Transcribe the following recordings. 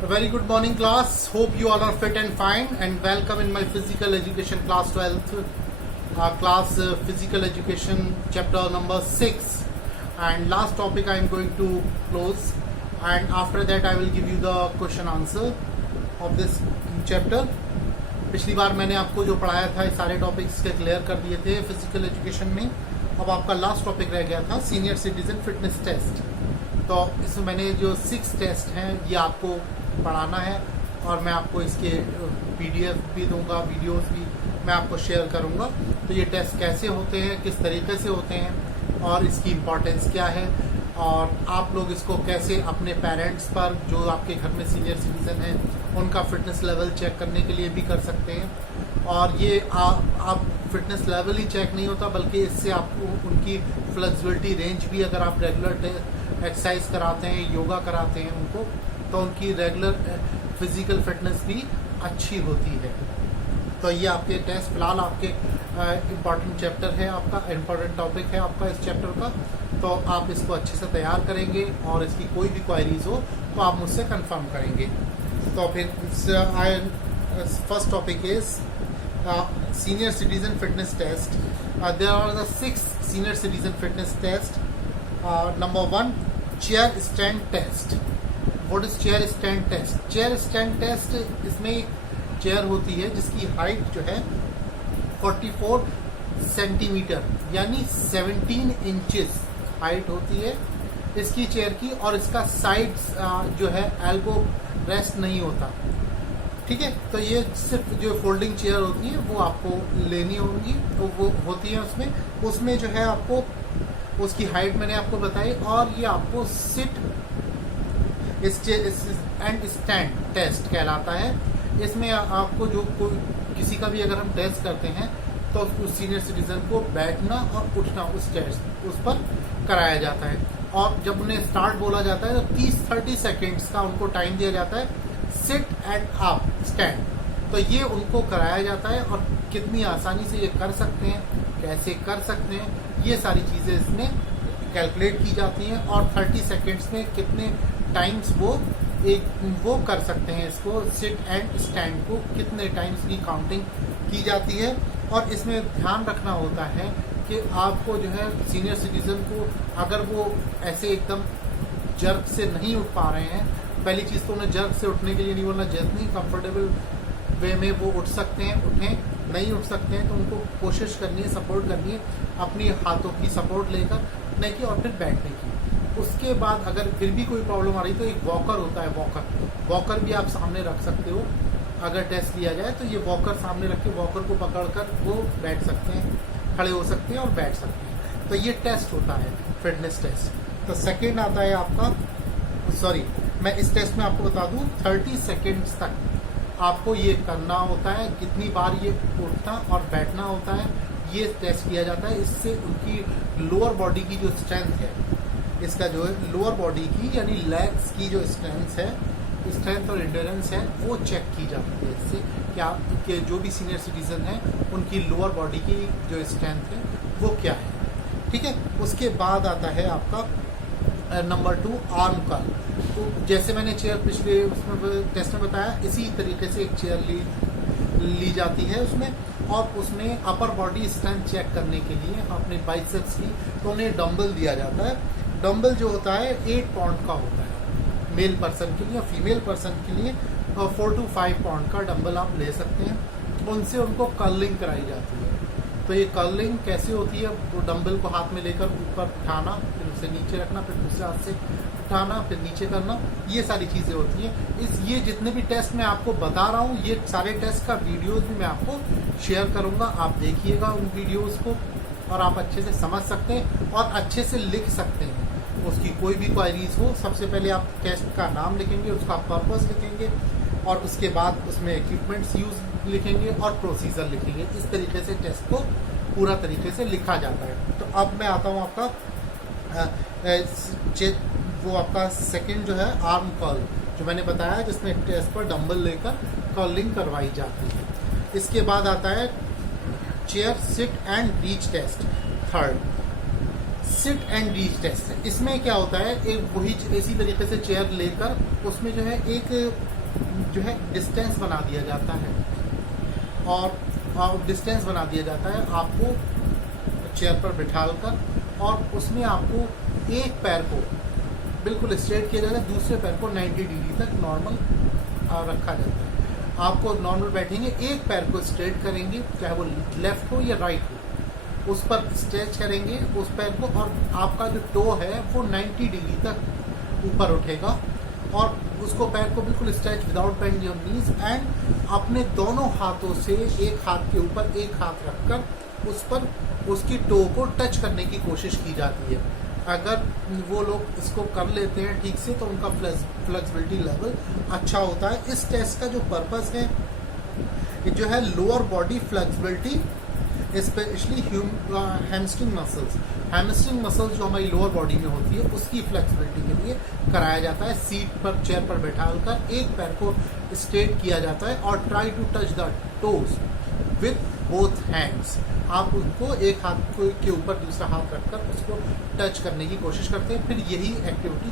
A very good morning class. Hope you all are fit and fine and welcome in my physical education class 12th physical education chapter number 6 and last topic I am going to close and after that I will give you the question answer of this chapter. पिछली बार मैंने आपको जो पढ़ाया था सारे topics के clear कर दिए थे फिजिकल एजुकेशन में. अब आपका लास्ट टॉपिक रह गया था सीनियर सिटीजन फिटनेस टेस्ट. तो इसमें मैंने जो 6 टेस्ट हैं ये आपको पढ़ाना है और मैं आपको इसके पीडीएफ भी दूंगा, वीडियोस भी मैं आपको शेयर करूंगा. तो ये टेस्ट कैसे होते हैं, किस तरीके से होते हैं और इसकी इम्पोर्टेंस क्या है और आप लोग इसको कैसे अपने पेरेंट्स पर जो आपके घर में सीनियर सिटीजन हैं उनका फिटनेस लेवल चेक करने के लिए भी कर सकते हैं. और ये आप फिटनेस लेवल ही चेक नहीं होता बल्कि इससे आपको उनकी फ्लेक्सिबिलिटी रेंज भी, अगर आप रेगुलर एक्सरसाइज कराते हैं, योगा कराते हैं उनको, तो उनकी रेगुलर फिजिकल फिटनेस भी अच्छी होती है. तो ये आपके टेस्ट फिलहाल आपके इम्पॉर्टेंट चैप्टर है, आपका इम्पॉर्टेंट टॉपिक है आपका इस चैप्टर का. तो आप इसको अच्छे से तैयार करेंगे और इसकी कोई भी क्वायरीज हो तो आप मुझसे कंफर्म करेंगे. तो फिर first topic is senior citizen fitness test. There are the 6 senior citizen fitness test. Number 1, chair stand test. What is chair stand test? Chair stand test, इसमें एक चेयर होती है जिसकी हाइट जो है 44 सेंटीमीटर यानी 17 इंचेस हाइट होती है इसकी चेयर की, और इसका साइड्स जो है एल्बो रेस्ट नहीं होता. ठीक है, तो ये सिर्फ जो फोल्डिंग चेयर होती है वो आपको लेनी होगी, तो वो होती है उसमें जो है आपको उसकी हाइट मैंने आपको बताई. और ये आपको सिट एंड स्टैंड टेस्ट कहलाता है. इसमें आपको जो किसी का भी अगर हम टेस्ट करते हैं तो उस सीनियर सिटीजन को बैठना और उठना उस पर कराया जाता है. और जब उन्हें स्टार्ट बोला जाता है तो 30-30 सेकेंड्स का उनको टाइम दिया जाता है. सिट एंड अप स्टैंड, तो ये उनको कराया जाता है. और कितनी आसानी से ये कर सकते हैं, कैसे कर सकते हैं, ये सारी चीज़ें इसमें कैलकुलेट की जाती हैं. और 30 सेकेंड्स में कितने टाइम्स वो कर सकते हैं, इसको सिट एंड स्टैंड को कितने टाइम्स की काउंटिंग की जाती है. और इसमें ध्यान रखना होता है कि आपको जो है सीनियर सिटीजन को अगर वो ऐसे एकदम जर्क से नहीं उठ पा रहे हैं, पहली चीज़ तो उन्हें जर्क से उठने के लिए नहीं बोलना, जितनी कंफर्टेबल वे में वो उठ सकते हैं उठें. नहीं उठ सकते हैं तो उनको कोशिश करनी है, सपोर्ट करनी है अपनी हाथों की सपोर्ट लेकर उठने की और फिर बैठने की. उसके बाद अगर फिर भी कोई प्रॉब्लम आ रही तो एक वॉकर होता है, वॉकर भी आप सामने रख सकते हो. अगर टेस्ट लिया जाए तो ये वॉकर सामने रख के वॉकर को पकड़कर वो बैठ सकते हैं, खड़े हो सकते हैं और बैठ सकते हैं. तो ये टेस्ट होता है फिटनेस टेस्ट. तो सेकेंड आता है आपका, मैं इस टेस्ट में आपको बता दूं 30 सेकेंड्स तक आपको ये करना होता है. कितनी बार ये उठना और बैठना होता है ये टेस्ट किया जाता है. इससे उनकी लोअर बॉडी की जो स्ट्रेंथ है, इसका जो है लोअर बॉडी की यानी लेग्स की जो स्ट्रेंथ और एंड्योरेंस है वो चेक की जाती है. इससे क्या कि जो भी सीनियर सिटीजन है उनकी लोअर बॉडी की जो स्ट्रेंथ है वो क्या है. ठीक है, उसके बाद आता है आपका नंबर 2, आर्म कर्ल. तो जैसे मैंने चेयर पिछले उसमें टेस्ट में बताया, इसी तरीके से एक चेयर ली जाती है उसमें. और उसमें अपर बॉडी स्ट्रेंथ चेक करने के लिए अपने बाइसेप्स की तो उन्हें डंबल दिया जाता है. डंबल जो होता है 8 पाउंड का होता है मेल पर्सन के लिए. फीमेल पर्सन के लिए 4 to 5 पाउंड का डंबल आप ले सकते हैं. उनसे उनको कर्लिंग कराई जाती है. तो ये कर्लिंग कैसे होती है, वो डंबल को हाथ में लेकर ऊपर उठाना, फिर उसे नीचे रखना, फिर दूसरे हाथ से उठाना, फिर नीचे करना, ये सारी चीज़ें होती हैं. ये जितने भी टेस्ट मैं आपको बता रहा हूँ ये सारे टेस्ट का वीडियोस भी मैं आपको शेयर करूँगा. आप देखिएगा उन वीडियोस को और आप अच्छे से समझ सकते हैं और अच्छे से लिख सकते हैं. उसकी कोई भी क्वायरीज हो, सबसे पहले आप टेस्ट का नाम लिखेंगे, उसका पर्पस लिखेंगे और उसके बाद उसमें इक्विपमेंट्स यूज लिखेंगे और प्रोसीजर लिखेंगे. इस तरीके से टेस्ट को पूरा तरीके से लिखा जाता है. तो अब मैं आता हूँ आपका वो आपका सेकंड जो है आर्म कर्ल जो मैंने बताया, जिसमें टेस्ट पर डंबल लेकर कर्लिंग करवाई जाती है. इसके बाद आता है chair sit and reach test. Third sit and reach test है। इसमें क्या होता है, एक वही इसी तरीके से चेयर लेकर उसमें जो है एक जो है डिस्टेंस बना दिया जाता है, और डिस्टेंस बना दिया जाता है आपको चेयर पर बिठाल कर, और उसमें आपको एक पैर को बिल्कुल स्ट्रेट किया जाता है, दूसरे पैर को 90 डिग्री तक नॉर्मल रखा जाता है। आपको नॉर्मल बैठेंगे, एक पैर को स्ट्रेट करेंगे, चाहे वो लेफ्ट हो या राइट हो, उस पर स्ट्रेच करेंगे उस पैर को, और आपका जो टो है वो 90 डिग्री तक ऊपर उठेगा, और उसको पैर को बिल्कुल stretch without bending your knees, and अपने दोनों हाथों से एक हाथ के ऊपर एक हाथ रखकर उस पर उसकी टो को टच करने की कोशिश की जाती है। अगर वो लोग इसको कर लेते हैं ठीक से तो उनका फ्लेक्सिबिलिटी लेवल अच्छा होता है। इस टेस्ट का जो पर्पस है जो है lower body flexibility, specially hamstring muscles. Hamstring muscles जो हमारी लोअर बॉडी में होती है उसकी फ्लेक्सिबिलिटी के लिए कराया जाता है। सीट पर चेयर पर बैठाकर एक पैर को स्ट्रेट किया जाता है और try to touch the toes with both hands. आप उनको एक हाथ के ऊपर दूसरा हाथ रखकर उसको टच करने की कोशिश करते हैं। फिर यही एक्टिविटी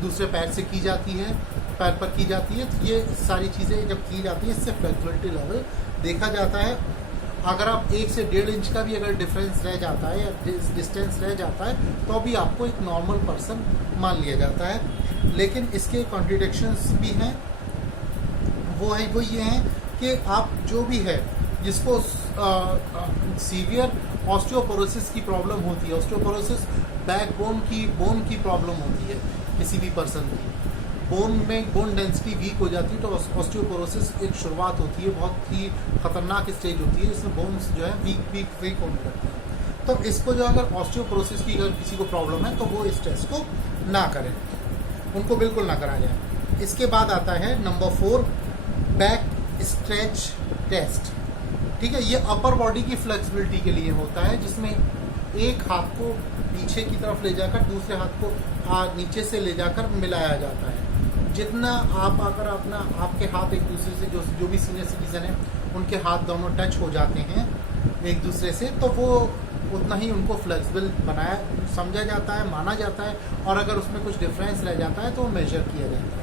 दूसरे पैर से की जाती है, पैर पर की जाती है। तो ये सारी चीज़ें जब की जाती है इससे फ्लेक्सिबिलिटी लेवल देखा जाता है। अगर आप 1 से 1.5 इंच का भी अगर डिफरेंस रह जाता है या डिस्टेंस रह जाता है तो भी आपको एक नॉर्मल पर्सन मान लिया जाता है। लेकिन इसके कॉन्ट्रडिक्शंस भी हैं। वो ये हैं कि आप जो भी है जिसको सीवियर ऑस्टियोपोरोसिस की प्रॉब्लम होती है, ऑस्टियोपोरोसिस बोन की प्रॉब्लम होती है किसी भी पर्सन की, बोन डेंसिटी वीक हो जाती है तो ऑस्टियोपोरोसिस एक शुरुआत होती है, बहुत ही खतरनाक स्टेज होती है जिसमें बोन्स जो है वीक होने लगती है। तो इसको जो अगर ऑस्टियोपोरोसिस की अगर किसी को प्रॉब्लम है तो वो इस टेस्ट को ना करें, उनको बिल्कुल ना करा जाए। इसके बाद आता है नंबर 4 बैक स्ट्रेच टेस्ट। ठीक है, ये अपर बॉडी की फ्लेक्सिबिलिटी के लिए होता है जिसमें एक हाथ को पीछे की तरफ ले जाकर दूसरे हाथ को नीचे से ले जाकर मिलाया जाता है। जितना आप अगर आपके हाथ एक दूसरे से जो भी सीनियर सिटीजन है उनके हाथ दोनों टच हो जाते हैं एक दूसरे से तो वो उतना ही उनको फ्लेक्सिबल समझा जाता है, माना जाता है। और अगर उसमें कुछ डिफरेंस रह जाता है तो वो मेजर किया जाता है।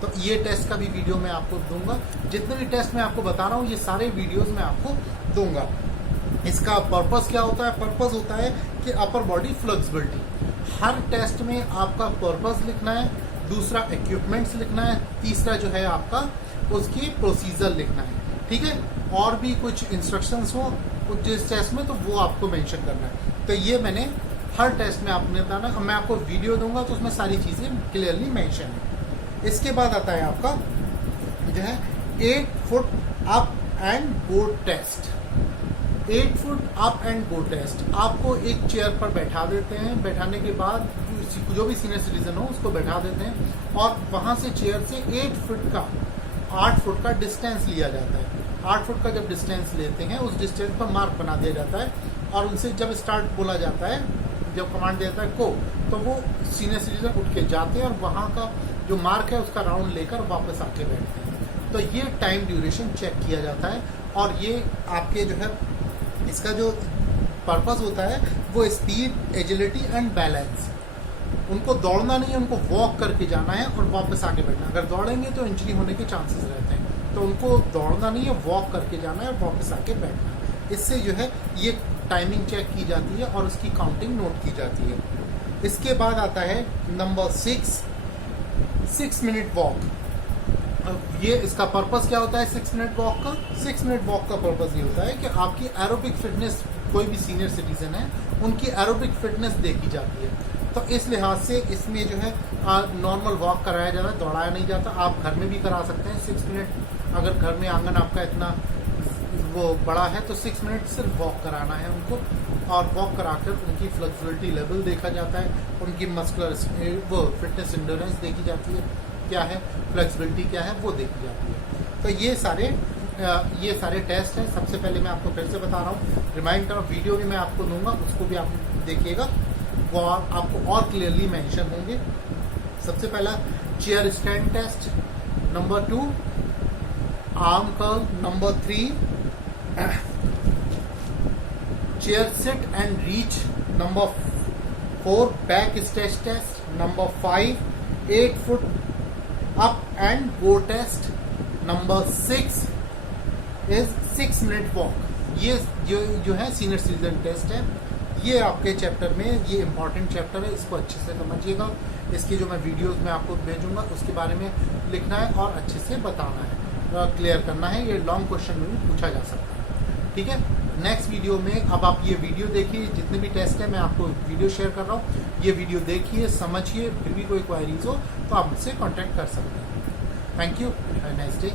तो ये टेस्ट का भी वीडियो मैं आपको दूंगा। जितने भी टेस्ट मैं आपको बता रहा हूँ ये सारे वीडियोस मैं आपको दूंगा। इसका पर्पस क्या होता है? पर्पस होता है कि अपर बॉडी फ्लेक्सिबिलिटी। हर टेस्ट में आपका पर्पस लिखना है, दूसरा इक्विपमेंट्स लिखना है, तीसरा जो है आपका उसकी प्रोसीजर लिखना है। ठीक है, और भी कुछ इंस्ट्रक्शंस हो जिस टेस्ट में तो वो आपको मेंशन करना है। तो ये मैंने हर टेस्ट में आपने बताना, मैं आपको वीडियो दूंगा तो उसमें सारी चीज़ें क्लियरली मेंशन है। इसके बाद आता है आपका जो है 8 foot up and go test. 8 foot up and go test आपको एक चेयर पर बैठा देते हैं। बैठाने के बाद जो भी सीनियर सिटीजन हो उसको बैठा देते हैं और वहां से चेयर से 8 फुट का डिस्टेंस लिया जाता है। 8 फुट का जब डिस्टेंस लेते हैं उस डिस्टेंस पर मार्क बना दिया जाता है और उनसे जब स्टार्ट बोला जाता है, जब कमांड देता है को, तो वो सीनियर सिटीजन उठ के जाते हैं और वहाँ का जो मार्क है उसका राउंड लेकर वापस आके बैठते हैं। तो ये टाइम ड्यूरेशन चेक किया जाता है और ये आपके जो है इसका जो पर्पस होता है वो स्पीड, एजिलिटी एंड बैलेंस। उनको दौड़ना नहीं है, उनको वॉक करके जाना है और वापस आके बैठना। अगर दौड़ेंगे तो इंजरी होने के चांसेस रहते हैं, तो उनको दौड़ना नहीं है, वॉक करके जाना है और वापस आके बैठना है। इससे जो है ये टाइमिंग चेक की जाती है और उसकी काउंटिंग नोट की जाती है। इसके बाद आता है नंबर 6 मिनट वॉक। ये इसका पर्पस क्या होता है 6 मिनट वॉक का? 6 मिनट वॉक का पर्पस ये होता है कि आपकी एरोबिक फिटनेस, कोई भी सीनियर सिटीजन है उनकी एरोबिक फिटनेस देखी जाती है। तो इस लिहाज से इसमें जो है नॉर्मल वॉक कराया जाता है, दौड़ाया नहीं जाता। आप घर में भी करा सकते हैं 6 मिनट। अगर घर में आंगन आपका इतना वो बड़ा है तो 6 मिनट सिर्फ वॉक कराना है उनको, और वॉक कराकर उनकी फ्लेक्सिबिलिटी लेवल देखा जाता है, उनकी मस्कुलर वो फिटनेस इंडोरेंस देखी जाती है, क्या है फ्लेक्सिबिलिटी क्या है वो देखी जाती है। तो ये सारे टेस्ट हैं। सबसे पहले मैं आपको फिर से बता रहा हूँ, रिमाइंडर वीडियो भी मैं आपको दूंगा, उसको भी आप देखिएगा, वो आपको और क्लियरली मेंशन होंगे। सबसे पहला chair stand test, number 2 arm curl, number 3 chair sit and reach, number 4 back stage test, number 5 8 foot up and go test, number 6 is 6 minute walk. ये जो है सीनियर सिटीजन टेस्ट है, ये आपके चैप्टर में ये इंपॉर्टेंट चैप्टर है, इसको अच्छे से समझिएगा। इसकी जो मैं वीडियोस में आपको भेजूंगा उसके बारे में लिखना है और अच्छे से बताना है, क्लियर करना है। ये लॉन्ग क्वेश्चन में भी पूछा जा सकता है, ठीक है। नेक्स्ट वीडियो में अब आप ये वीडियो देखिए, जितने भी टेस्ट है मैं आपको वीडियो शेयर कर रहा हूँ, ये वीडियो देखिए, समझिए, फिर भी कोई क्वेरीज हो तो आप मुझसे कॉन्टैक्ट कर सकते हैं। Thank you, have a nice day.